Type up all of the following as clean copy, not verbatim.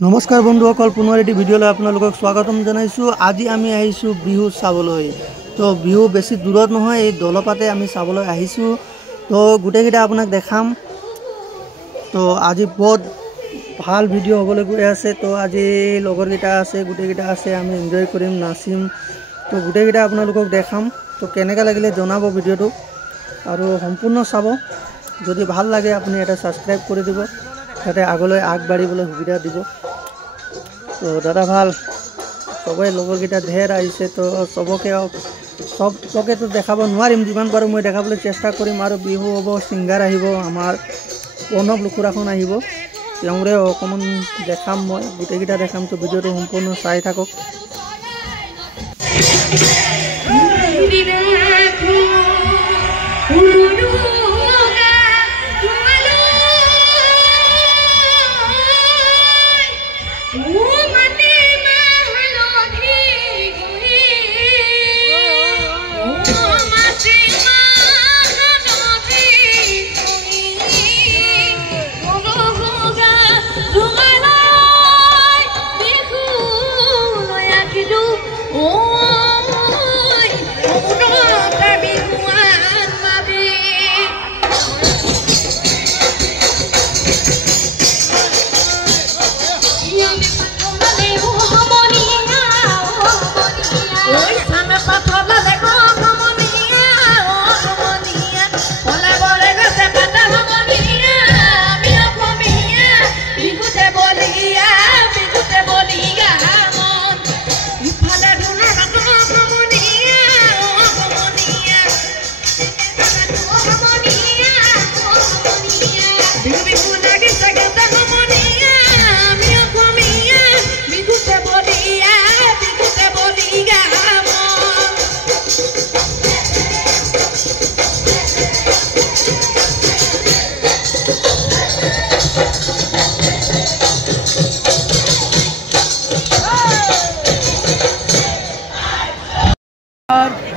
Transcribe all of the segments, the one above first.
नमस्कार बंधुসকল पुनः eighty video आपलोक स्वागतम जानाइछु। आज आमी आइछु बिहु चाबलै। तो बिहु बेसी दूरत নহয়, এই দলপাতে আমি চাবলৈ আহিছো। तो गुटेकिटा आपनाक देखाम। तो आज बहुत ভাল ভিডিও হবলৈ গৈ আছে। तो आज লগৰকিটা আছে, গুটেকিটা আছে, আমি এনজয় কৰিম, নাচিম। তো গুটেকিটা আপোনালোকক দেখাম। তো কেনেকা লাগিলে জনাব ভিডিওটো আৰু সম্পূৰ্ণ চাব। যদি ভাল লাগে আপুনি এটা সাবস্ক্ৰাইব কৰি দিব, যাতে আগলৈ আগবাঢ়িবলৈ সুবিধা দিব। तो दादा ভাল সবাই লগৰকিটা ঢেৰ আহিছে। তো सबके तो देखाब নোৱাৰিম, যিমান পাৰো মই দেখাবলৈ চেষ্টা কৰিম। আৰু বিহু হ'ব, সিঙ্গাৰ আহিব, আমাৰ প্ৰণৱ লুকুৰাখন আহিব, তেওঁৰে অকমান দেখাম, মই গোটেইকিটা দেখাম। তো ভিডিওটো সম্পূৰ্ণ চাই থাকক।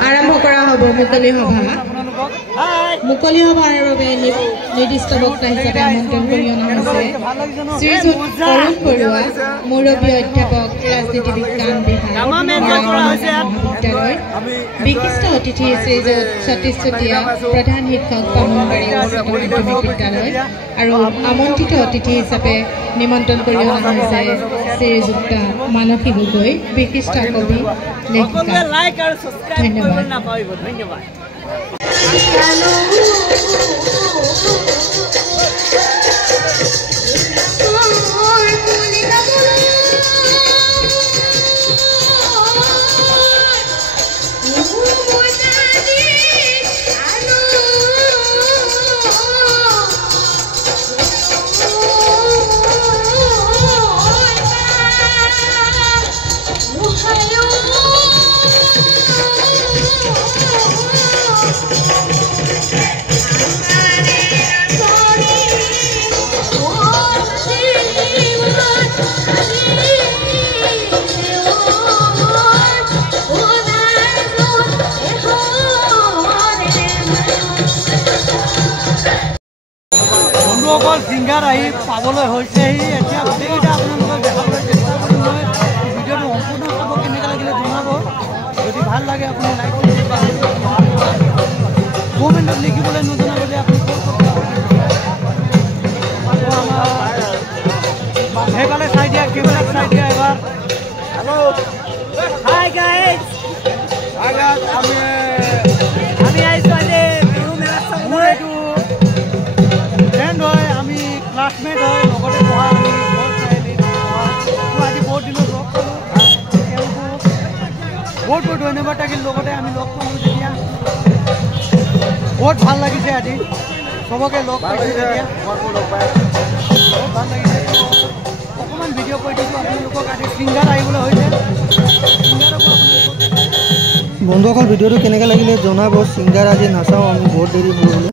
आरम्भ करा हबो मुकली सभा। मुकली सभार বাবে নিৰ্দিষ্ট বক্তা হিচাপে আমন্ত্ৰণ কৰি অনা হৈছে শ্ৰীযুত অৰুণ বৰুৱা, মুৰব্বী অধ্যাপক, ৰাজনীতি বিজ্ঞান বিভাগ, মহাবিদ্যালয়। বিশিষ্ট অতিথি শ্ৰীযুত সতীশ চুতীয়া, প্ৰধান শিক্ষক, বামুণবাৰী উচ্চতৰ মাধ্যমিক বিদ্যালয়। আৰু আমন্ত্ৰিত অতিথি হিচাপে নিমন্ত্ৰণ কৰি অনা হৈছে শ্ৰীযুক্ত মানসী গগৈ, বিশিষ্ট কবি, লেখিকা। ধন্যবাদ। सिंगार आহি পাবলৈ হৈছে। এতিয়া গোটেইকিটা আপোনালোকক দেখাবলৈ চেষ্টা কৰিম। মই ভিডিওটো সম্পূৰ্ণ চাব, কেনেকৈ লাগিলে জনাব। যদি ভাল লাগে আপুনি লাইক কৰি দিব, কমেণ্টত লিখিবলৈ নজনা গ'লে আপুনি সেইফালে চাই দিয়া, কেমেৰাত চাই দিয়া এবাৰ। হেল্ল', হাই গাইজ, আমি আহিছোঁ আজি বিহু মেলা চাবলৈ। এইটো ফ্ৰেণ্ড হয়, আমি ক্লাছমেট হয়, লগতে পঢ়া। আমি আজি বহুত দিনত লগ পালোঁ, বহুত ধন্যবাদ থাকিল। লগতে আমি লগ পালোঁ যেতিয়া বহুত ভাল লাগিছে। আজি চবকে লগ পাইছোঁ যেতিয়া বহুত ভাল লাগিছে। অকণমান ভিডিঅ' কৰি দিছোঁ আপোনালোকক। আজি ছিংগাৰ আহিবলৈ হৈছে। বন্ধুসকল ভিডিঅ'টো কেনেকৈ লাগিলে জনাব। ছিংগাৰ আজি নাচাওঁ, আমি বহুত দেৰি হৈ গ'লে।